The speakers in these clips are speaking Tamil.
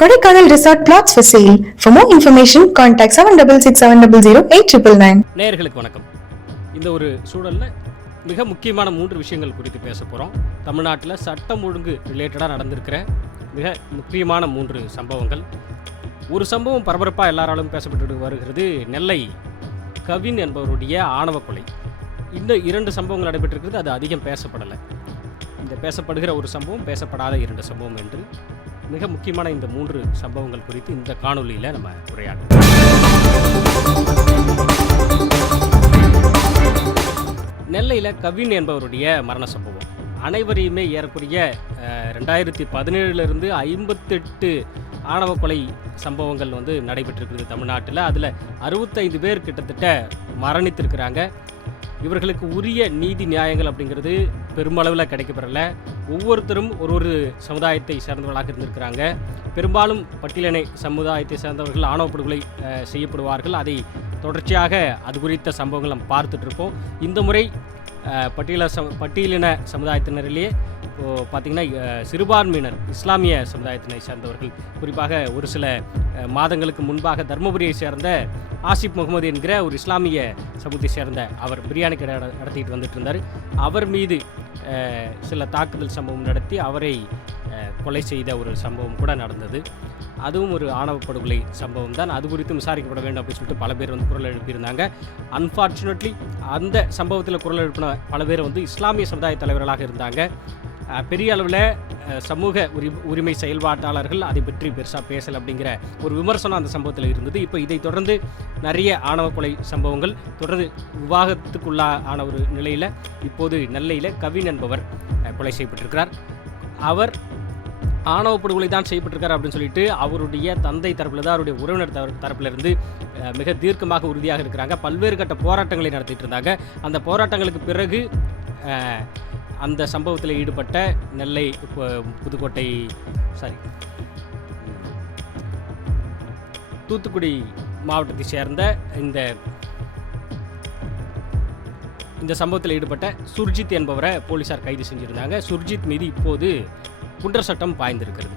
Kodaikanal Resort Plots for sale. For more information, contact 7667008999. நேயர்களுக்கு வணக்கம். இந்த ஒரு சூழலில் மிக முக்கியமான மூன்று விஷயங்கள் குறித்து பேச போகிறோம் தமிழ்நாட்டில் சட்டம் ஒழுங்கு ரிலேட்டடாக நடந்திருக்கிற மிக முக்கியமான மூன்று சம்பவங்கள். ஒரு சம்பவம் பரபரப்பாக எல்லாராலும் பேசப்பட்டு வருகிறது. நெல்லை கவின் என்பவருடைய ஆணவ கொலை. இந்த இரண்டு சம்பவங்கள் நடைபெற்றிருக்கிறது. அது அதிகம் பேசப்படலை. இந்த பேசப்படுகிற ஒரு சம்பவம் பேசப்படாத இரண்டு சம்பவம் என்று மிக முக்கியமான இந்த மூன்று சம்பவங்கள் குறித்து இந்த காணொளியில் நம்ம உரையாடுறோம். நெல்லையில் கவின் என்பவருடைய மரண சம்பவம். அனைவரையுமே ஏறக்கூடிய ரெண்டாயிரத்தி பதினேழுலேருந்து ஐம்பத்தெட்டு ஆணவ கொலை சம்பவங்கள் வந்து நடைபெற்றிருக்குது தமிழ்நாட்டில். அதில் அறுபத்தைந்து பேர் கிட்டத்தட்ட மரணித்திருக்கிறாங்க. இவர்களுக்கு உரிய நீதி நியாயங்கள் அப்படிங்கிறது பெருமளவில் கிடைக்கப்பெறல. ஒவ்வொருத்தரும் ஒரு ஒரு சமுதாயத்தை சேர்ந்தவர்களாக இருந்திருக்கிறாங்க. பெரும்பாலும் பட்டியலினை சமுதாயத்தை சேர்ந்தவர்கள் ஆணவ படுகொலை செய்யப்படுவார்கள். அதை தொடர்ச்சியாக அது குறித்த சம்பவங்கள் நம்ம பார்த்துட்ருப்போம் இந்த முறை பட்டியல சம பட்டியலின சமுதாயத்தினரிலேயே பார்த்திங்கன்னா சிறுபான்மையினர் இஸ்லாமிய சமுதாயத்தினை சேர்ந்தவர்கள். குறிப்பாக ஒரு சில மாதங்களுக்கு முன்பாக தருமபுரியை சேர்ந்த ஆசிப் முகமது என்கிற ஒரு இஸ்லாமிய சமூகத்தை சேர்ந்த அவர் பிரியாணி கடை நடத்திட்டு வந்துட்டு இருந்தார் அவர் மீது சில தாக்குதல் சம்பவம் நடத்தி அவரை கொலை செய்த ஒரு சம்பவம் கூட நடந்தது. அதுவும் ஒரு ஆணவ படுகொலை சம்பவம் தான். அது குறித்தும் விசாரிக்கப்பட வேண்டும் அப்படின்னு சொல்லிட்டு பல பேர் வந்து குரல் எழுப்பியிருந்தாங்க. அன்ஃபார்ச்சுனேட்லி அந்த சம்பவத்தில் குரல் எழுப்பின பல பேர் வந்து இஸ்லாமிய சமுதாய தலைவர்களாக இருந்தாங்க. பெரிய அளவில் சமூக உரி உரிமை செயல்பாட்டாளர்கள் அதை பற்றி பெருசாக பேசலை அப்படிங்கிற ஒரு விமர்சனம் அந்த சம்பவத்தில் இருந்தது. இப்போ இதை தொடர்ந்து நிறைய ஆணவ கொலை சம்பவங்கள் தொடர்ந்து விவாகத்துக்குள்ளா ஆன ஒரு நிலையில் இப்போது நெல்லையில் கவின் என்பவர் கொலை செய்யப்பட்டிருக்கிறார். அவர் ஆணவ படுகொலை தான் செய்யப்பட்டிருக்கார் அப்படின்னு சொல்லிட்டு அவருடைய தந்தை தரப்பில் தான் அவருடைய உறவினர் தர தரப்புல இருந்து மிக தீர்க்கமாக உறுதியாக இருக்கிறாங்க. பல்வேறு கட்ட போராட்டங்களை நடத்திட்டு இருந்தாங்க. அந்த போராட்டங்களுக்கு பிறகு அந்த சம்பவத்தில் ஈடுபட்ட நெல்லை புதுக்கோட்டை சாரி தூத்துக்குடி மாவட்டத்தை சேர்ந்த இந்த இந்த சம்பவத்தில் ஈடுபட்ட சுர்ஜித் என்பவரை போலீசார் கைது செஞ்சுருந்தாங்க. சுர்ஜித் மீது இப்போது குண்டர் சட்டம் பாய்ந்திருக்கிறது.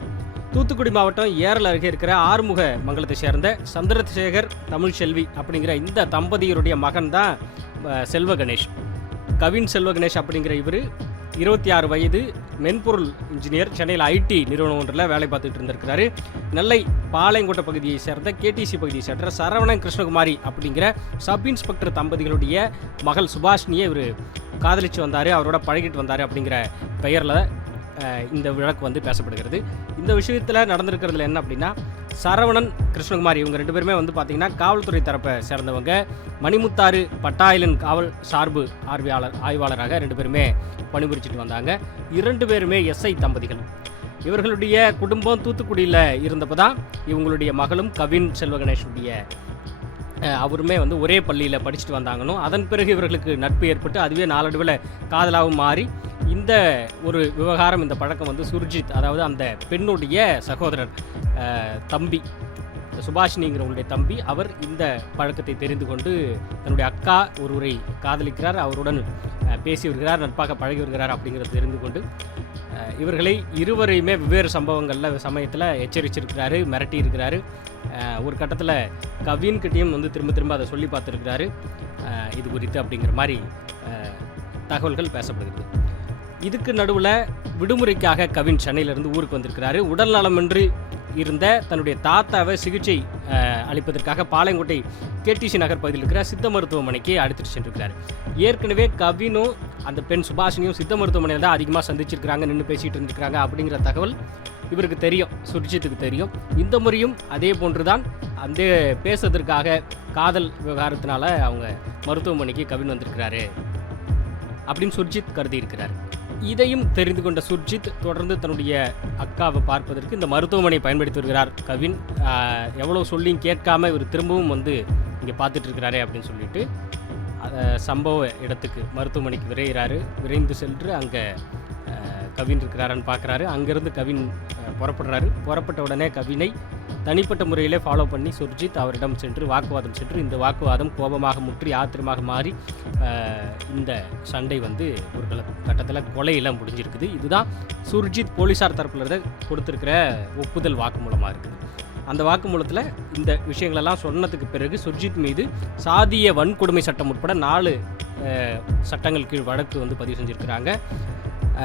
தூத்துக்குடி மாவட்டம் ஏரல் அருகே இருக்கிற ஆறுமுக மங்கலத்தை சேர்ந்த சந்திரசேகர் தமிழ் செல்வி அப்படிங்கிற இந்த தம்பதியருடைய மகன் தான் செல்வ கணேஷ். கவின் செல்வ கணேஷ் அப்படிங்கிற இவர் இருபத்தி ஆறு வயது மென்பொருள் இன்ஜினியர் சென்னையில் ஐடி நிறுவனம் ஒன்றில் வேலை பார்த்துட்டு இருந்திருக்கிறாரு. நெல்லை பாளையங்கோட்டை பகுதியை சேர்ந்த கேடிசி பகுதியை சேர்ந்த சரவணன் கிருஷ்ணகுமாரி அப்படிங்கிற சப் இன்ஸ்பெக்டர் தம்பதிகளுடைய மகள் சுபாஷினியை இவர் காதலிச்சு வந்தார் அவரோட பழகிட்டு வந்தார் அப்படிங்கிற பெயரில் இந்த விழக்கு வந்து பேசப்படுகிறது. இந்த விஷயத்தில் நடந்திருக்கிறதுல என்ன அப்படின்னா சரவணன் கிருஷ்ணகுமார் இவங்க ரெண்டு பேருமே வந்து பார்த்தீங்கன்னா காவல்துறை தரப்பை சேர்ந்தவங்க. மணிமுத்தாறு பட்டாயிலன் காவல் சார்பு ஆர்வியாளர் ஆய்வாளராக ரெண்டு பேருமே பணிபுரிச்சிட்டு வந்தாங்க. இரண்டு பேருமே எஸ்ஐ தம்பதிகள். இவர்களுடைய குடும்பம் தூத்துக்குடியில் இருந்தப்போ தான் இவங்களுடைய மகளும் கவின் செல்வகணேஷுடைய அவருமே வந்து ஒரே பள்ளியில் படிச்சுட்டு வந்தாங்கன்னு அதன் பிறகு இவர்களுக்கு நட்பு ஏற்பட்டு அதுவே நாளடைவில் காதலாகவும் மாறி இந்த ஒரு விவகாரம் இந்த பழக்கம் வந்து சுர்ஜித் அதாவது அந்த பெண்ணுடைய சகோதரர் தம்பி சுபாஷினிங்கிறவங்களுடைய தம்பி அவர் இந்த பழக்கத்தை தெரிந்து கொண்டு தன்னுடைய அக்கா ஒருவரை காதலிக்கிறார் அவருடன் பேசி வருகிறார் நட்பாக பழகி வருகிறார் அப்படிங்கிறத தெரிந்து கொண்டு இவர்களை இருவரையுமே வெவ்வேறு சம்பவங்களில் சமயத்தில் எச்சரிச்சிருக்கிறாரு மிரட்டி இருக்கிறாரு ஒரு கட்டத்தில் கவின் கிட்டேயும் வந்து திரும்ப திரும்ப அதை சொல்லி பார்த்துருக்கிறாரு. இது குறித்து அப்படிங்கிற மாதிரி தகவல்கள் பேசப்படுகிறது. இதுக்கு நடுவில் விடுமுறைக்காக கவின் சென்னையிலிருந்து ஊருக்கு வந்திருக்கிறாரு. உடல் நலமின்றி இருந்த தன்னுடைய தாத்தாவை சிகிச்சை அளிப்பதற்காக பாளையங்கோட்டை கேடிசி நகர் பகுதியில் இருக்கிற சித்த மருத்துவமனைக்கு அழைத்துட்டு சென்றிருக்கிறார். ஏற்கனவே கவினும் அந்த பெண் சுபாஷினியும் சித்த மருத்துவமனையில் தான் அதிகமாக சந்திச்சிருக்கிறாங்க நின்று பேசிகிட்டு இருந்திருக்கிறாங்க அப்படிங்கிற தகவல் இவருக்கு தெரியும் சுர்ஜித்துக்கு தெரியும். இந்த முறையும் அதே போன்று தான் அந்த பேசுறதற்காக காதல் விவகாரத்தினால அவங்க மருத்துவமனைக்கு கவின் வந்திருக்கிறாரு அப்படின்னு சுர்ஜித் கருதி இருக்கிறார் இதையும் தெரிந்து கொண்ட சுர்ஜித் தொடர்ந்து தன்னுடைய அக்காவை பார்ப்பதற்கு இந்த மருத்துவமனையை பயன்படுத்தி வருகிறார். கவின் எவ்வளோ சொல்லியும் கேட்காம இவர் திரும்பவும் வந்து இங்கே பார்த்துட்டு இருக்கிறாரே அப்படின்னு சொல்லிட்டு சம்பவ இடத்துக்கு மருத்துவமனைக்கு விரைகிறாரு. விரைந்து சென்று அங்கே கவின் இருக்கிறாரான்னு பார்க்குறாரு. அங்கேருந்து கவின் புறப்படுறாரு. புறப்பட்ட உடனே கவினை தனிப்பட்ட முறையிலே ஃபாலோ பண்ணி சுர்ஜித் அவரிடம் சென்று வாக்குவாதம் சென்று இந்த வாக்குவாதம் கோபமாக முற்றி ஆத்திரமாக மாறி இந்த சண்டை வந்து ஒரு கட்டத்தில் கொலையில் முடிஞ்சிருக்குது. இதுதான் சுர்ஜித் போலீஸார் தரப்பில் இருந்து கொடுத்துருக்கிற ஒப்புதல் வாக்குமூலமாக இருக்குது. அந்த வாக்குமூலத்தில் இந்த விஷயங்களெல்லாம் சொன்னதுக்கு பிறகு சுர்ஜித் மீது சாதிய வன்கொடுமை சட்டம் உட்பட நாலு சட்டங்கள் கீழ் வழக்கு வந்து பதிவு செஞ்சுருக்கிறாங்க.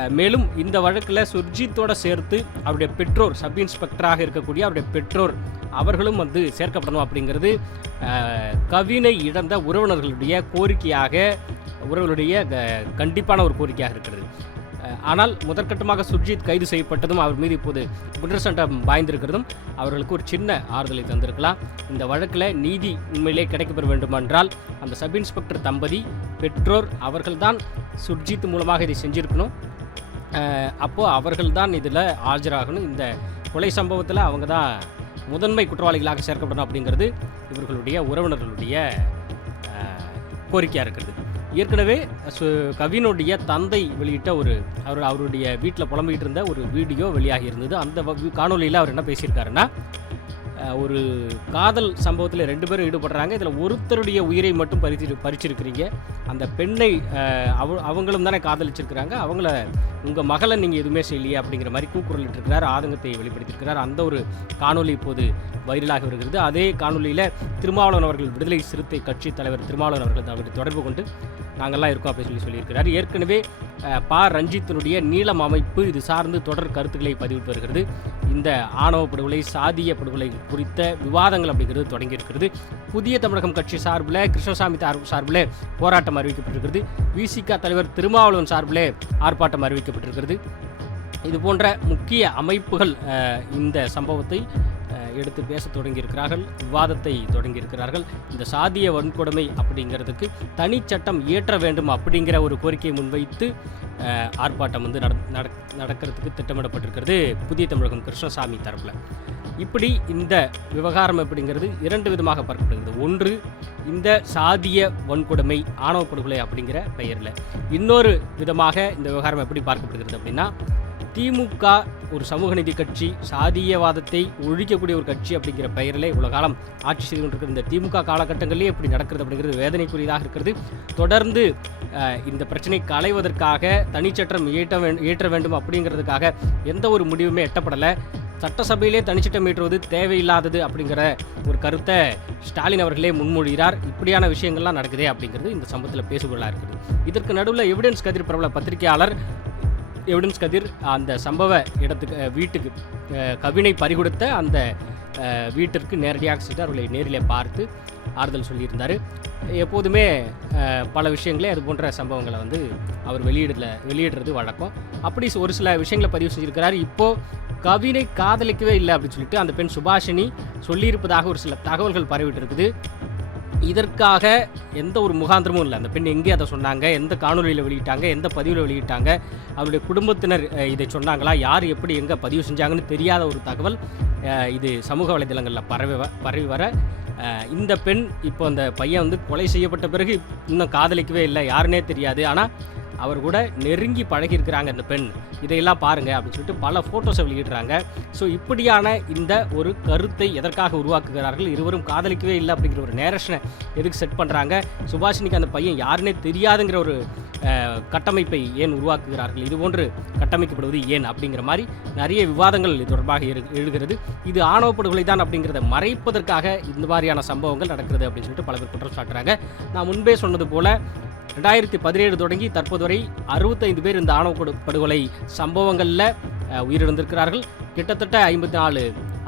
மேலும் இந்த வழக்கில் சுர்ஜித்தோட சேர்த்து அவருடைய பெற்றோர் சப் இன்ஸ்பெக்டராக இருக்கக்கூடிய அவருடைய பெற்றோர் அவர்களும் வந்து சேர்க்கப்படணும் அப்படிங்கிறது கவினை இழந்த உறவினர்களுடைய கோரிக்கையாக உறவுகளுடைய க- கண்டிப்பான ஒரு கோரிக்கையாக இருக்கிறது. ஆனால் முதற்கட்டமாக சுர்ஜித் கைது செய்யப்பட்டதும் அவர் மீது இப்போது குற்ற சட்டம் பாய்ந்திருக்கிறதும் அவர்களுக்கு ஒரு சின்ன ஆறுதலை தந்திருக்கலாம். இந்த வழக்கில் நீதி உண்மையிலே கிடைக்கப்பெற வேண்டுமென்றால் அந்த சப் இன்ஸ்பெக்டர் தம்பதி பெற்றோர் அவர்கள்தான் சுர்ஜித் மூலமாக இதை செஞ்சிருக்கணும். அப்போது அவர்கள் அவர்கள்தான் இதில் ஆஜராகணும். இந்த கொலை சம்பவத்தில் அவங்க தான் முதன்மை குற்றவாளிகளாக சேர்க்கப்படணும் அப்படிங்கிறது இவர்களுடைய உறவினர்களுடைய கோரிக்கையாக இருக்கிறது. ஏற்கனவே சு கவினுடைய தந்தை வெளியிட்ட ஒரு அவர் அவருடைய வீட்டில் புலம்பிக்கிட்டு இருந்த ஒரு வீடியோ வெளியாகி இருந்தது. அந்த வ- காணொளியில் அவர் என்ன பேசியிருக்காருன்னா ஒரு காதல் சம்பவத்தில் ரெண்டு பேரும் ஈடுபடுறாங்க. இதில் ஒருத்தருடைய உயிரை மட்டும் பறிச்சு பறிச்சிருக்கிறீங்க. அந்த பெண்ணை அவ அவங்களும் தானே காதலிச்சிருக்கிறாங்க. அவங்கள உங்கள் மகளை நீங்கள் எதுவுமே செய்யலையே அப்படிங்கிற மாதிரி கூக்குரலிட்டிருக்கிறார் ஆதங்கத்தை வெளிப்படுத்தியிருக்கிறார். அந்த ஒரு காணொலி இப்போது வைரலாகி வருகிறது. அதே காணொளியில் திருமாவளவன் அவர்கள் விடுதலை சிறுத்தை கட்சி தலைவர் திருமாவளவன் அவர்கள் அவர்கள் தொடர்பு கொண்டு நாங்கள்லாம் இருக்கோம் அப்படின்னு சொல்லி சொல்லியிருக்கிறார். ஏற்கனவே ப பா. ரஞ்சித்தினுடைய நீளம் அமைப்பு இது சார்ந்து தொடர் கருத்துக்களை பதிவிட்டு வருகிறது. இந்த ஆணவ படுகொலை சாதிய படுகொலை குறித்த விவாதங்கள் அப்படிங்கிறது தொடங்கியிருக்கிறது. புதிய தமிழகம் கட்சி சார்பில் கிருஷ்ணசாமி சார்பில் போராட்டம் அறிவிக்கப்பட்டிருக்கிறது. விசிக தலைவர் திருமாவளவன் சார்பில் ஆர்ப்பாட்டம் அறிவிக்கப்பட்டிருக்கிறது. இது போன்ற முக்கிய அமைப்புகள் அஹ், இந்த சம்பவத்தை எடுத்து பேச தொடங்கியிருக்கிறார்கள் விவாதத்தை தொடங்கியிருக்கிறார்கள். இந்த சாதிய வன்கொடுமை அப்படிங்கிறதுக்கு தனிச்சட்டம் இயற்ற வேண்டும் அப்படிங்கிற ஒரு கோரிக்கையை முன்வைத்து ஆர்ப்பாட்டம் வந்து நட நடக்கிறதுக்கு திட்டமிடப்பட்டிருக்கிறது புதிய தமிழகம் கிருஷ்ணசாமி தரப்பில். இப்படி இந்த விவகாரம் அப்படிங்கிறது இரண்டு விதமாக பார்க்கப்படுகிறது. ஒன்று இந்த சாதிய வன்கொடுமை ஆணவ படுகொலை அப்படிங்கிற பெயரில். இன்னொரு விதமாக இந்த விவகாரம் எப்படி பார்க்கப்படுகிறது அப்படின்னா திமுக ஒரு சமூக நீதி கட்சி சாதியவாதத்தை ஒழிக்கக்கூடிய ஒரு கட்சி அப்படிங்கிற பெயரில் இவ்வளோ காலம் ஆட்சி செய்து கொண்டிருக்கிற இந்த திமுக காலகட்டங்களிலே இப்படி நடக்கிறது அப்படிங்கிறது வேதனைக்குரியதாக இருக்கிறது தொடர்ந்து இந்த பிரச்சனை களைவதற்காக தனிச்சட்டம் இயற்ற வேண்டும் இயற்ற வேண்டும் அப்படிங்கிறதுக்காக எந்த ஒரு முடிவுமே எட்டப்படலை. சட்டசபையிலே தனிச்சட்டம் இயற்றுவது தேவையில்லாதது அப்படிங்கிற ஒரு கருத்தை ஸ்டாலின் அவர்களே முன்மொழிகிறார். இப்படியான விஷயங்கள்லாம் நடக்குதே அப்படிங்கிறது இந்த சம்பவத்தில் பேசுபொருளாக இருக்குது. இதற்கு நடுவில் எவிடன்ஸ் கதிர் பிரபல பத்திரிகையாளர் எவிடன்ஸ் கதிர் அந்த சம்பவ இடத்துக்கு வீட்டுக்கு கவினை பறிகொடுத்த அந்த வீட்டிற்கு நேரடியாக சென்று அவர்களை நேரில் பார்த்து ஆறுதல் சொல்லியிருந்தார். எப்போதுமே பல விஷயங்களே அது போன்ற சம்பவங்களை வந்து அவர் வெளியிடல வெளியிடுறது வழக்கம். அப்படி ஒரு சில விஷயங்களை பதிவு செஞ்சிருக்கிறார். இப்போது கவினை காதலிக்கவே இல்லை அப்படின்னு சொல்லிட்டு அந்த பெண் சுபாஷினி சொல்லியிருப்பதாக ஒரு சில தகவல்கள் பரவிட்டு இருக்குது. இதற்காக எந்த ஒரு முகாந்திரமும் இல்லை. அந்த பெண் எங்கே அதை சொன்னாங்க எந்த காணொலியில் வெளியிட்டாங்க எந்த பதிவில் வெளியிட்டாங்க அவருடைய குடும்பத்தினர் இதை சொன்னாங்களா யார் எப்படி எங்கே பதிவு செஞ்சாங்கன்னு தெரியாத ஒரு தகவல் இது சமூக வலைதளங்களில் பரவி வ- பரவி வர இந்த பெண் இப்போ அந்த பையன் வந்து கொலை செய்யப்பட்ட பிறகு இன்னும் காதலிக்கவே இல்லை யாருன்னே தெரியாது. ஆனால் அவர் கூட நெருங்கி பழகியிருக்கிறாங்க இந்த பெண். இதையெல்லாம் பாருங்க அப்படின்னு சொல்லிட்டு பல ஃபோட்டோஸை வெளியிடுறாங்க. ஸோ இப்படியான இந்த ஒரு கருத்தை எதற்காக உருவாக்குகிறார்கள்? இருவரும் காதலிக்கவே இல்லை அப்படிங்கிற ஒரு நேரஷனை எதுக்கு செட் பண்ணுறாங்க சுபாஷினிக்கு அந்த பையன் யாருன்னே தெரியாதுங்கிற ஒரு கட்டமைப்பை ஏன் உருவாக்குகிறார்கள்? இது போன்று கட்டமைக்கப்படுவது ஏன்? அப்படிங்கிற மாதிரி நிறைய விவாதங்கள் இது தொடர்பாக எழுகிறது. இது ஆணவ படுகொலை தான் அப்படிங்கிறத மறைப்பதற்காக இந்த மாதிரியான சம்பவங்கள் நடக்கிறது அப்படின்னு சொல்லிட்டு பல பேர் குற்றம் சாட்டுறாங்க. நான் முன்பே சொன்னது போல ரெண்டாயிரத்தி பதினேழு தொடங்கி தற்போது வரை அறுபத்தைந்து பேர் இந்த ஆணவ படுகொலை சம்பவங்களில் உயிரிழந்திருக்கிறார்கள். கிட்டத்தட்ட ஐம்பத்தி நாலு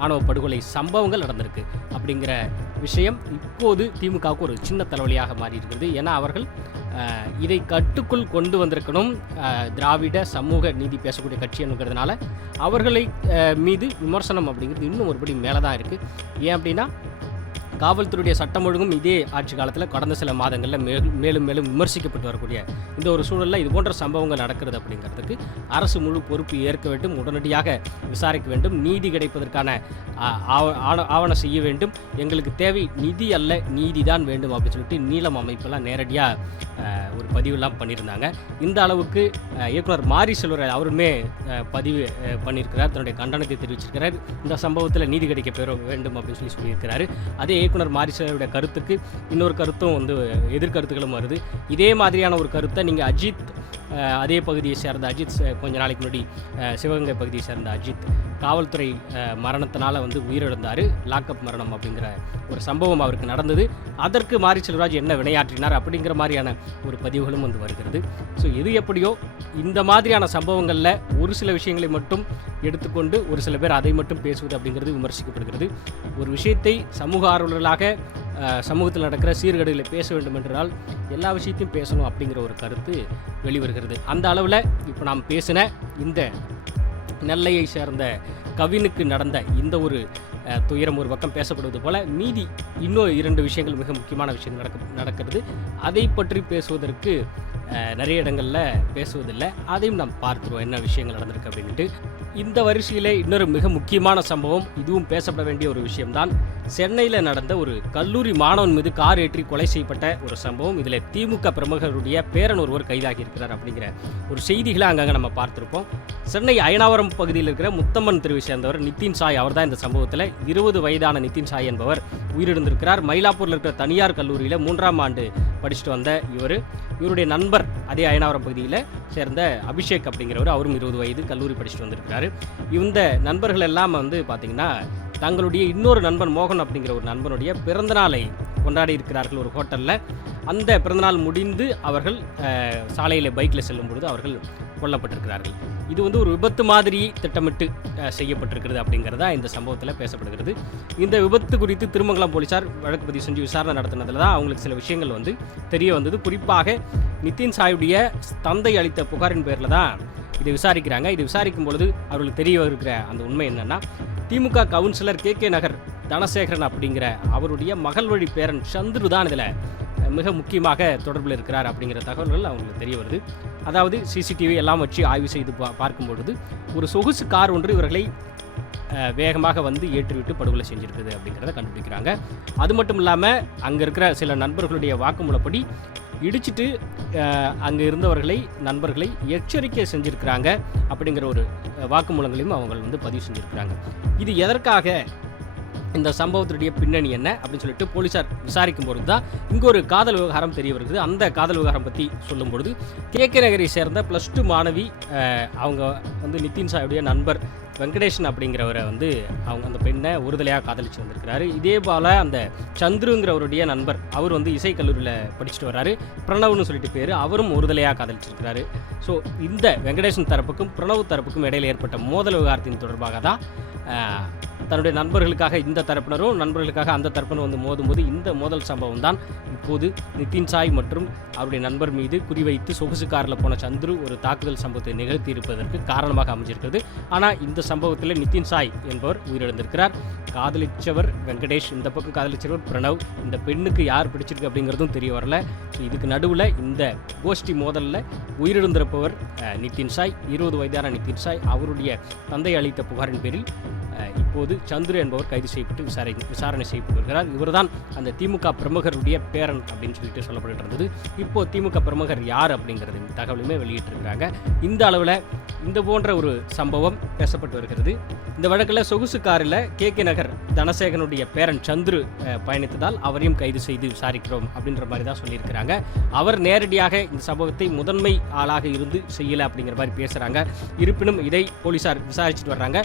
ஆணவ படுகொலை சம்பவங்கள் நடந்திருக்கு அப்படிங்கிற விஷயம் இப்போது திமுகவுக்கு ஒரு சின்ன தலைவலியாக மாறி இருக்கிறது ஏன்னா அவர்கள் இதை கட்டுக்குள் கொண்டு வந்திருக்கணும். திராவிட சமூக நீதி பேசக்கூடிய கட்சி என்கிறதுனால அவர்களை மீது விமர்சனம் அப்படிங்கிறது இன்னும் ஒருபடி மேலே தான் இருக்குது ஏன் அப்படின்னா காவல்துறையுடைய சட்டம் ஒழுங்கும் இதே ஆட்சி காலத்தில் கடந்த சில மாதங்களில் மேலும் மேலும் மேலும் விமர்சிக்கப்பட்டு வரக்கூடிய இந்த ஒரு சூழலில் இது போன்ற சம்பவங்கள் நடக்கிறது அப்படிங்கிறதுக்கு அரசு முழு பொறுப்பு ஏற்க வேண்டும் உடனடியாக விசாரிக்க வேண்டும் நீதி கிடைப்பதற்கான ஆவ- ஆவணம் செய்ய வேண்டும். எங்களுக்கு தேவை நிதி அல்ல நீதி தான் வேண்டும் அப்படின்னு சொல்லிட்டு நீளம் அமைப்பெல்லாம் நேரடியாக ஒரு பதிவுலாம் பண்ணியிருந்தாங்க. இந்த அளவுக்கு இயக்குனர் மாரி செல்வராஜ் அவருமே பதிவு பண்ணியிருக்கிறார் தன்னுடைய கண்டனத்தை தெரிவிச்சிருக்கிறார். இந்த சம்பவத்தில் நீதி கிடைக்க பெற வேண்டும் அப்படின்னு சொல்லி சொல்லியிருக்கிறாரு. அதே இயக்குனர் மாரி கருத்துக்கு இன்னொரு கருத்தும் வந்து எதிர்கருத்துகளும் வருது. இதே மாதிரியான ஒரு கருத்தை நீங்கள் அஜித் அதே பகுதியை சேர்ந்த அஜித் கொஞ்ச நாளைக்கு முன்னாடி சிவகங்கை பகுதியை சேர்ந்த அஜித் காவல்துறை மரணத்தினால் வந்து உயிரிழந்தார். லாக்அப் மரணம் அப்படிங்கிற ஒரு சம்பவம் அவருக்கு நடந்தது. அதற்கு மாரி செல்வராஜ் என்ன வினையாற்றினார் அப்படிங்கிற மாதிரியான ஒரு பதிவுகளும் வந்து வருகிறது. ஸோ எது எப்படியோ இந்த மாதிரியான சம்பவங்களில் ஒரு சில விஷயங்களை மட்டும் எடுத்துக்கொண்டு ஒரு சில பேர் அதை மட்டும் பேசுவது அப்படிங்கிறது விமர்சிக்கப்படுகிறது. ஒரு விஷயத்தை சமூக ஆர்வலர்களாக சமூகத்தில் நடக்கிற சீர்கேடுகளை பேச வேண்டும் என்றால் எல்லா விஷயத்தையும் பேசணும் அப்படிங்கிற ஒரு கருத்து வெளிவருகிறது. அந்த அளவில் இப்போ நாம் பேசின இந்த நெல்லையை சேர்ந்த கவினுக்கு நடந்த இந்த ஒரு துயரம் ஒரு பக்கம் பேசப்படுவது போல் மீதி இன்னும் இரண்டு விஷயங்கள் மிக முக்கியமான விஷயங்கள் நடக்க நடக்கிறது. அதை பற்றி பேசுவதற்கு நிறைய இடங்களில் பேசுவதில்லை. அதையும் நாம் பார்த்துருவோம். என்ன விஷயங்கள் நடந்திருக்கு அப்படின்ட்டு இந்த வரிசையிலே இன்னொரு மிக முக்கியமான சம்பவம் இதுவும் பேசப்பட வேண்டிய ஒரு விஷயம்தான். சென்னையில் நடந்த ஒரு கல்லூரி மாணவன் மீது கார் ஏற்றி கொலை செய்யப்பட்ட ஒரு சம்பவம். இதில் திமுக பிரமுகருடைய பேரன் ஒருவர் கைதாகி இருக்கிறார் அப்படிங்கிற ஒரு செய்திகளை அங்கங்கே நம்ம பார்த்துருப்போம். சென்னை அயனாவரம் பகுதியில் இருக்கிற முத்தம்மன் தெருவை சேர்ந்தவர் நிதின் சாய் அவர் தான் இந்த சம்பவத்தில் இருபது வயதான நிதின் சாய் என்பவர் உயிரிழந்திருக்கிறார். மயிலாப்பூரில் இருக்கிற தனியார் கல்லூரியில் மூன்றாம் ஆண்டு படிச்சுட்டு வந்த இவர். இவருடைய நண்பர் அதே அயனாவரம் பகுதியில் சேர்ந்த அபிஷேக் அப்படிங்கிறவர் அவரும் இருபது வயது கல்லூரி படிச்சுட்டு வந்திருக்கிறார். இந்த நண்பர்கள் எல்லாம் வந்து பார்த்திங்கன்னா தங்களுடைய இன்னொரு நண்பன் மோகன் அப்படிங்கிற ஒரு நண்பனுடைய பிறந்தநாளை கொண்டாடி இருக்கிறார்கள் ஒரு ஹோட்டலில். அந்த பிறந்தநாள் முடிந்து அவர்கள் சாலையில் பைக்கில் செல்லும் பொழுது அவர்கள் கொல்லப்பட்டிருக்கிறார்கள். இது வந்து ஒரு விபத்து மாதிரி திட்டமிட்டு செய்யப்பட்டிருக்கிறது அப்படிங்கிறதா இந்த சம்பவத்தில் பேசப்படுகிறது. இந்த விபத்து குறித்து திருமங்கலம் போலீசார் வழக்கு பதிவு செஞ்சு விசாரணை நடத்தினதில் தான் அவங்களுக்கு சில விஷயங்கள் வந்து தெரிய வந்தது. குறிப்பாக நிதின் சாயுடைய தந்தை அளித்த புகாரின் பேரில் தான் இதை விசாரிக்கிறாங்க. இது விசாரிக்கும் பொழுது அவர்களுக்கு தெரிய இருக்கிற அந்த உண்மை என்னன்னா DMK councillor K K Nagar Dhanasekaran அப்படிங்கிற அவருடைய மகள் வழி பேரன் சந்துரு தான் இதில் மிக முக்கியமாக தொடர்பில் இருக்கிறார் அப்படிங்கிற தகவல்கள் அவங்களுக்கு தெரிய வருது. அதாவது சிசிடிவி எல்லாம் வச்சு ஆய்வு செய்து பா பார்க்கும் பொழுது ஒரு சொகுசு கார் ஒன்று இவர்களை வேகமாக வந்து ஏற்றிவிட்டு படுகொலை செஞ்சுருக்குது அப்படிங்கிறத கண்டுபிடிக்கிறாங்க. அது மட்டும் இல்லாமல் அங்கே இருக்கிற சில நண்பர்களுடைய வாக்குமூலப்படி இடிச்சிட்டு அங்கே இருந்தவர்களை நண்பர்களை எச்சரிக்கை செஞ்சுருக்கிறாங்க அப்படிங்கிற ஒரு வாக்குமூலங்களையும் அவங்க வந்து பதிவு செஞ்சுருக்கிறாங்க. இது எதற்காக? இந்த சம்பவத்துடைய பின்னணி என்ன அப்படின்னு சொல்லிட்டு போலீசார் விசாரிக்கும் பொழுது தான் இங்கே ஒரு காதல் விவகாரம் தெரிய வருகிறது. அந்த காதல் விவகாரம் பற்றி சொல்லும் பொழுது கேகே நகரை சேர்ந்த ப்ளஸ் டூ மாணவி அவங்க வந்து நிதின் சாயுடைய நண்பர் வெங்கடேஷன் அப்படிங்கிறவரை வந்து அவங்க அந்த பெண்ணை ஒருதலையாக காதலிச்சு வந்திருக்கிறாரு. இதே போல் அந்த சந்துருங்கிறவருடைய நண்பர் அவர் வந்து இசைக்கல்லூரியில் படிச்சுட்டு வராரு பிரணவ்னு சொல்லிட்டு பேர் அவரும் ஒருதலையாக காதலிச்சிருக்கிறாரு. ஸோ இந்த வெங்கடேஷன் தரப்புக்கும் பிரணவ் தரப்புக்கும் இடையில் ஏற்பட்ட மோதல் விவகாரத்தின் தொடர்பாக தான் தன்னுடைய நண்பர்களுக்காக இந்த தரப்பினரும் நண்பர்களுக்காக அந்த தரப்பினரும் வந்து மோதும்போது இந்த மோதல் சம்பவம் தான் இப்போது நிதின் சாய் மற்றும் அவருடைய நண்பர் மீது குறிவைத்து சொகுசு காரில் போன சந்துரு ஒரு தாக்குதல் சம்பவத்தை நிகழ்த்தி இருப்பதற்கு காரணமாக அமைஞ்சிருக்கிறது. ஆனால் இந்த சம்பவத்தில் நிதின் சாய் என்பவர் உயிரிழந்திருக்கிறார். காதலிச்சவர் வெங்கடேஷ் இந்த பக்கம் காதலிச்சவர் பிரணவ் இந்த பெண்ணுக்கு யார் பிடிச்சிருக்கு அப்படிங்கிறதும் தெரிய வரல. ஸோ இதுக்கு நடுவில் இந்த கோஷ்டி மோதலில் உயிரிழந்திருப்பவர் நிதின் சாய் இருபது வயதான நிதின் சாய் அவருடைய தந்தை அளித்த புகாரின் பேரில் இப்போது சந்துரு என்பவர் கைது செய்யப்பட்டு விசாரணை விசாரணை செய்யப்பட்டு வருகிறார். இவர்தான் அந்த திமுக பிரமுகருடைய பேரன் அப்படின்னு சொல்லிட்டு சொல்லப்பட்டு இருந்தது. இப்போ திமுக பிரமுகர் யார் அப்படிங்கிறது தகவலுமே வெளியிட்டிருக்கிறாங்க இந்த அளவில் இந்த போன்ற ஒரு சம்பவம் பேசப்பட்டு வருகிறது. இந்த வழக்கில் சொகுசு காரில் கே கே நகர் தனசேகரனுடைய பேரன் சந்துரு பயணித்ததால் அவரையும் கைது செய்து விசாரிக்கிறோம் அப்படின்ற மாதிரி தான் சொல்லியிருக்கிறாங்க. அவர் நேரடியாக இந்த சம்பவத்தை முதன்மை ஆளாக இருந்து செய்யலை அப்படிங்கிற மாதிரி பேசுகிறாங்க இருப்பினும் இதை போலீசார் விசாரிச்சுட்டு வர்றாங்க.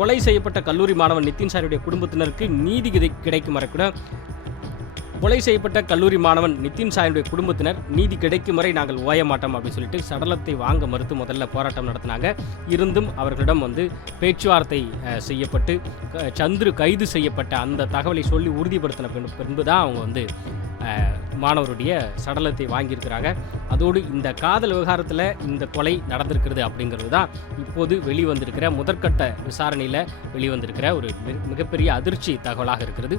கொலை செய்யப்பட்ட கல்லூரி மாணவன் நிதின் சாருடைய குடும்பத்தினருக்கு நீதி கிடைக்கும் வரை கூட கொலை செய்யப்பட்ட கல்லூரி மாணவன் நிதின் சாயனுடைய குடும்பத்தினர் நீதி கிடைக்கும் வரை நாங்கள் ஓய மாட்டோம் அப்படின்னு சொல்லிட்டு சடலத்தை வாங்க மறுத்து முதல்ல போராட்டம் நடத்தினாங்க. இருந்தும் அவர்களிடம் வந்து பேச்சுவார்த்தை செய்யப்பட்டு க- சந்துரு கைது செய்யப்பட்ட அந்த தகவலை சொல்லி உறுதிப்படுத்தின பின் பின்பு தான் அவங்க வந்து மாணவருடைய சடலத்தை வாங்கியிருக்கிறாங்க. அதோடு இந்த காதல் விவகாரத்தில் இந்த கொலை நடந்திருக்கிறது அப்படிங்கிறது தான் இப்போது வெளிவந்திருக்கிற முதற்கட்ட விசாரணையில் வெளிவந்திருக்கிற ஒரு மிகப்பெரிய அதிர்ச்சி தகவலாக இருக்கிறது.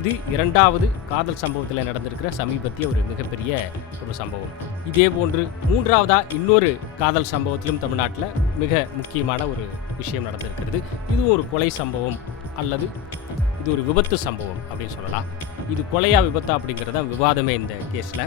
இது இரண்டாவது காதல் சம்பவத்தில் நடந்திருக்கிற சமீபத்திய ஒரு மிகப்பெரிய ஒரு சம்பவம். இதே போன்று மூன்றாவதாக இன்னொரு காதல் சம்பவத்திலும் தமிழ்நாட்டில் மிக முக்கியமான ஒரு விஷயம் நடந்திருக்கிறது. இது ஒரு கொலை சம்பவம் அல்லது இது ஒரு விபத்து சம்பவம் அப்படின்னு சொல்லலாம். இது கொலையா விபத்தா அப்படிங்கிறது தான் விவாதமே இந்த கேஸில்.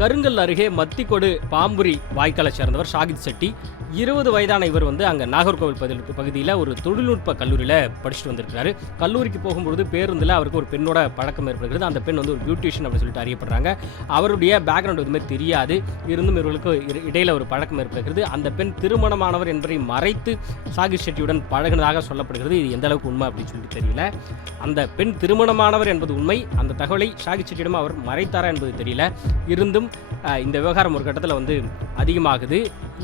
கருங்கல் அருகே மத்திக்கொடு பாம்புரி வாய்க்காலை சேர்ந்தவர் ஷாகித் செட்டி. இருபது வயதான இவர் வந்து அங்கே நாகர்கோவில் பகுதியில் ஒரு தொழில்நுட்ப கல்லூரியில் படிச்சுட்டு வந்திருக்கிறாரு. கல்லூரிக்கு போகும்பொழுது பேருந்தில் அவருக்கு ஒரு பெண்ணோட பழக்கம் ஏற்படுகிறது. அந்த பெண் வந்து ஒரு பியூட்டிஷியன் அப்படின்னு சொல்லிட்டு அறியப்படுறாங்க. அவருடைய பேக்ரவுண்ட் எதுவுமே தெரியாது. இருந்தும் இவர்களுக்கு இரு- இடையில ஒரு பழக்கம் ஏற்படுகிறது. அந்த பெண் திருமணமானவர் என்பதை மறைத்து சாகித் செட்டியுடன் பழகினதாக சொல்லப்படுகிறது. இது எந்த அளவுக்கு உண்மை அப்படின்னு சொல்லிட்டு தெரியல. அந்த பெண் திருமணமானவர் என்பது உண்மை. அந்த தகவலை ஷாகித் செட்டியிடம் அவர் மறைத்தாரா என்பது தெரியல. இருந்தும் இந்த விவகாரம் ஒரு கட்டத்தில் வந்து அதிகமாகுது.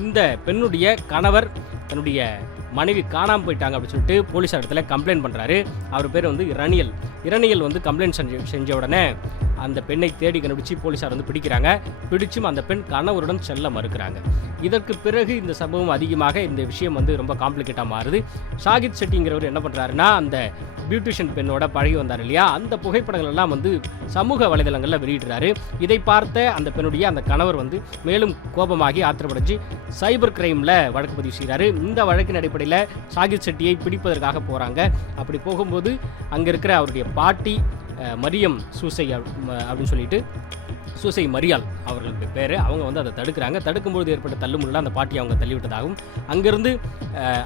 இந்த பெண்ணுடைய கணவர் தன்னுடைய மனைவி காணாமல் போயிட்டாங்க அப்படின்னு சொல்லிட்டு போலீஸார் இடத்துல கம்ப்ளைண்ட் பண்ணுறாரு அவர் பேர் வந்து இரணியல். இரணியல் வந்து கம்ப்ளைண்ட் செஞ்ச செஞ்ச உடனே அந்த பெண்ணை தேடி கண்டுபிடிச்சு போலீஸார் வந்து பிடிக்கிறாங்க. பிடிச்சும் அந்த பெண் கணவருடன் செல்ல மறுக்கிறாங்க. இதற்கு பிறகு இந்த சம்பவம் அதிகமாக இந்த விஷயம் வந்து ரொம்ப காம்ப்ளிகேட்டாக மாறுது. ஷாகித் செட்டிங்கிறவர் என்ன பண்ணுறாருன்னா அந்த பியூட்டிஷியன் பெண்ணோட பழகி வந்தார் இல்லையா? அந்த புகைப்படங்கள் எல்லாம் வந்து சமூக வலைதளங்களில் வெளியிடுறாரு. இதை பார்த்த அந்த பெண்ணுடைய அந்த கணவர் வந்து மேலும் கோபமாகி ஆத்திரப்படைஞ்சு சைபர் கிரைமில் வழக்கு பதிவு செய்கிறாரு இந்த வழக்கின் அடிப்படையில் ஷாகித் செட்டியை பிடிப்பதற்காக போகிறாங்க அப்படி போகும்போது அங்கே இருக்கிற அவருடைய பாட்டி மரியம் சூசை அப்~ அப்படின்னு சொல்லிட்டு சூசை மரியால் அவர்களுடைய பேர். அவங்க வந்து அதை தடுக்கிறாங்க. தடுக்கும்போது ஏற்பட்ட தள்ளுமுள்ள அந்த பாட்டியை அவங்க தள்ளிவிட்டதாகவும் அங்கிருந்து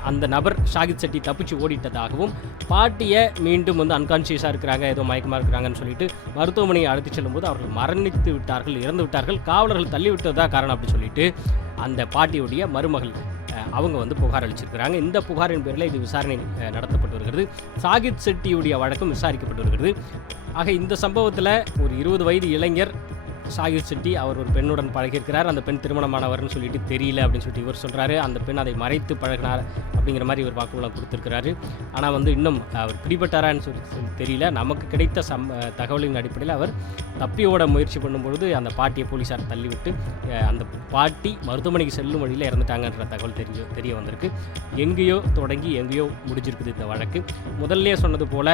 அந்த நபர் ஷாகித் செட்டி தப்பிச்சு ஓடிட்டதாகவும் பாட்டியை மீண்டும் வந்து அன்கான்சியஸாக இருக்கிறாங்க ஏதோ மயக்கமாக இருக்கிறாங்கன்னு சொல்லிட்டு மருத்துவமனையை அழைத்து செல்லும்போது அவர்கள் மரணித்து விட்டார்கள் இறந்து விட்டார்கள் காவலர்கள் தள்ளிவிட்டதாக காரணம் அப்படின்னு சொல்லிட்டு அந்த பாட்டியுடைய மருமகள் அவங்க வந்து புகார் அளிச்சிருக்கிறாங்க. இந்த புகாரின் பேரில் இது விசாரணை நடத்தப்பட்டு வருகிறது. சாகித் செட்டியுடைய வழக்கம் விசாரிக்கப்பட்டு வருகிறது. ஆக இந்த சம்பவத்தில் ஒரு இருபது வயது இளைஞர் சாகித் செட்டி அவர் ஒரு பெண்ணுடன் பழகியிருக்கிறார். அந்த பெண் திருமணமானவர்னு சொல்லிட்டு தெரியல அப்படின்னு சொல்லிட்டு இவர் சொல்கிறாரு அந்த பெண் அதை மறைத்து பழகினார் அப்படிங்கிற மாதிரி இவர் வாக்குமூலம் கொடுத்துருக்கிறாரு. ஆனால் வந்து இன்னும் அவர் பிடிபட்டாரான்னு சொல்லி தெரியல. நமக்கு கிடைத்த சம் தகவலின் அடிப்படையில் அவர் தப்பி ஓட முயற்சி பண்ணும்பொழுது அந்த பாட்டியை போலீஸார் தள்ளிவிட்டு அந்த பாட்டி மருத்துவமனைக்கு செல்லும் வழியில் இறந்துட்டாங்கன்ற தகவல் தெரிஞ்சு தெரிய வந்திருக்கு. எங்கேயோ தொடங்கி எங்கேயோ முடிஞ்சிருக்குது இந்த வழக்கு. முதல்ல சொன்னது போல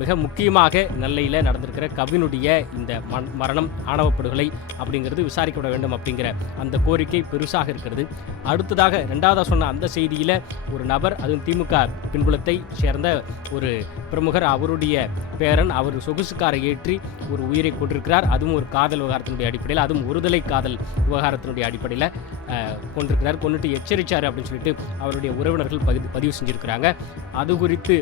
மிக முக்கியமாக நெல்லையில் நடந்திருக்கிற கவினுடைய இந்த மரணம் மரணம் ஆணவப்படுகொலை அப்படிங்கிறது விசாரிக்கப்பட வேண்டும் அப்படிங்கிற அந்த கோரிக்கை பெருசாக இருக்கிறது. அடுத்ததாக ரெண்டாவதாக சொன்ன அந்த செய்தியில் ஒரு நபர் அதுவும் திமுக பின்புலத்தை சேர்ந்த ஒரு பிரமுகர் அவருடைய பேரன் அவர் சொகுசுக்காரை ஏற்றி ஒரு உயிரை கொண்டிருக்கிறார் அதுவும் ஒரு காதல் விவகாரத்தினுடைய அடிப்படையில் அதுவும் ஒருதலை காதல் விவகாரத்தினுடைய அடிப்படையில் கொண்டிருக்கிறார் கொண்டுட்டு எச்சரிச்சார் அப்படின்னு சொல்லிட்டு அவருடைய உறவினர்கள் பதிவு பதிவு செஞ்சுருக்கிறாங்க. அது குறித்து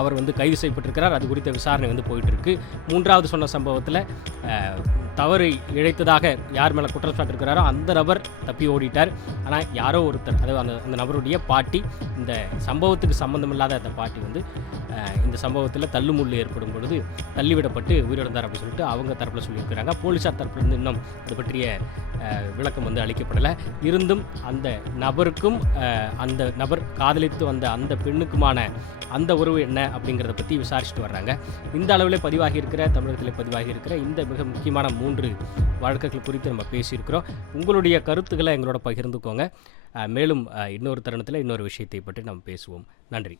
அவர் வந்து கைது செய்யப்பட்டிருக்கிறார். அது குறித்த விசாரணை வந்து போயிட்டு இருக்கு. மூன்றாவது சொன்ன சம்பவத்தில் தவறு இழைத்ததாக யார் மேலே குற்றம் இருக்கிறாரோ அந்த நபர் தப்பி ஓடிட்டார். ஆனால் யாரோ ஒருத்தர் அதாவது அந்த அந்த நபருடைய பாட்டி இந்த சம்பவத்துக்கு சம்பந்தமில்லாத அந்த பாட்டி வந்து இந்த சம்பவத்தில் தள்ளுமுள்ளு ஏற்படும் பொழுது தள்ளிவிடப்பட்டு உயிரிழந்தார் அப்படின்னு சொல்லிட்டு அவங்க தரப்பில் சொல்லியிருக்கிறாங்க. போலீஸார் தரப்புலேருந்து இன்னும் அது பற்றிய விளக்கம் வந்து அளிக்கப்படலை. இருந்தும் அந்த நபருக்கும் அந்த நபர் காதலித்து வந்த அந்த பெண்ணுக்குமான அந்த உறவு என்ன அப்படிங்கிறத பற்றி விசாரிச்சுட்டு வர்றாங்க. இந்த அளவில் பதிவாகி இருக்கிற தமிழகத்தில் பதிவாகி இருக்கிற இந்த மிக முக்கியமான மூன்று வழக்குகள் குறித்து நம்ம பேசியிருக்கிறோம். உங்களுடைய கருத்துக்களை எங்களோட பகிர்ந்துக்கோங்க. மேலும் இன்னொரு தருணத்தில் இன்னொரு விஷயத்தை பற்றி நம்ம பேசுவோம். நன்றி.